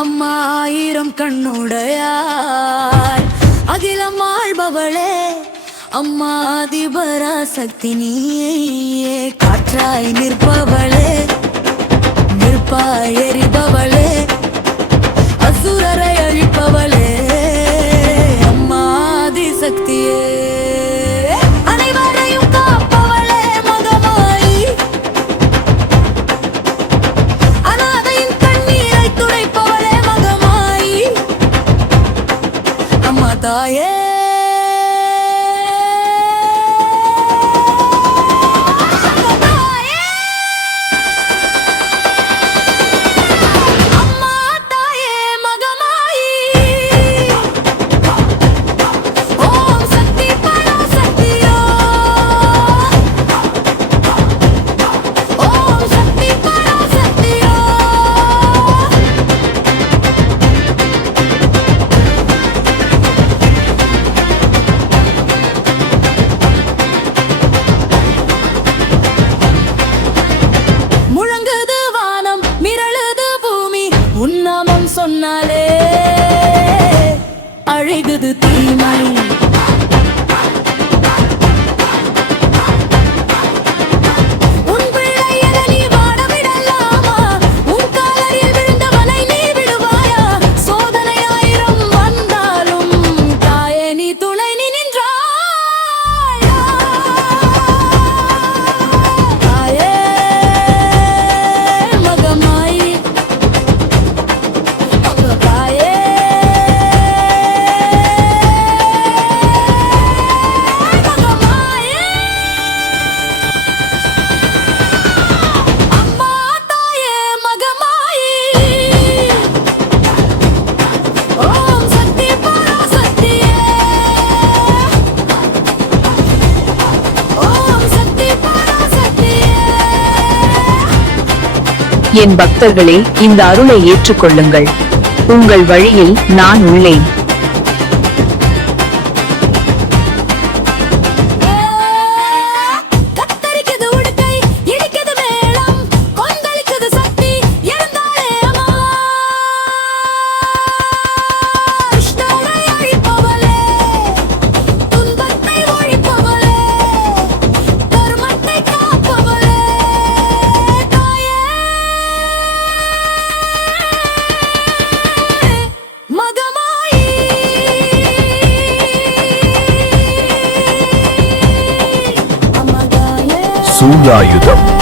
அம்மா ஆயிரம் கண்ணுடையாய் அகிலம் ஆழ்பவளே அம்மா அதிபராசக்தி நீயே. காற்றாய் நிற்பவளே நிற்பாயே. தாயே my என் பக்தர்களே இந்த அருளை ஏற்றுக்கொள்ளுங்கள். உங்கள் வழியில் நான் உள்ளேன். சூயாயுதம்.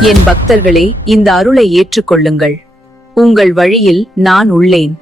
என் பக்தர்களே இந்த அருளை ஏற்றுக்கொள்ளுங்கள். உங்கள் வழியில் நான் உள்ளேன்.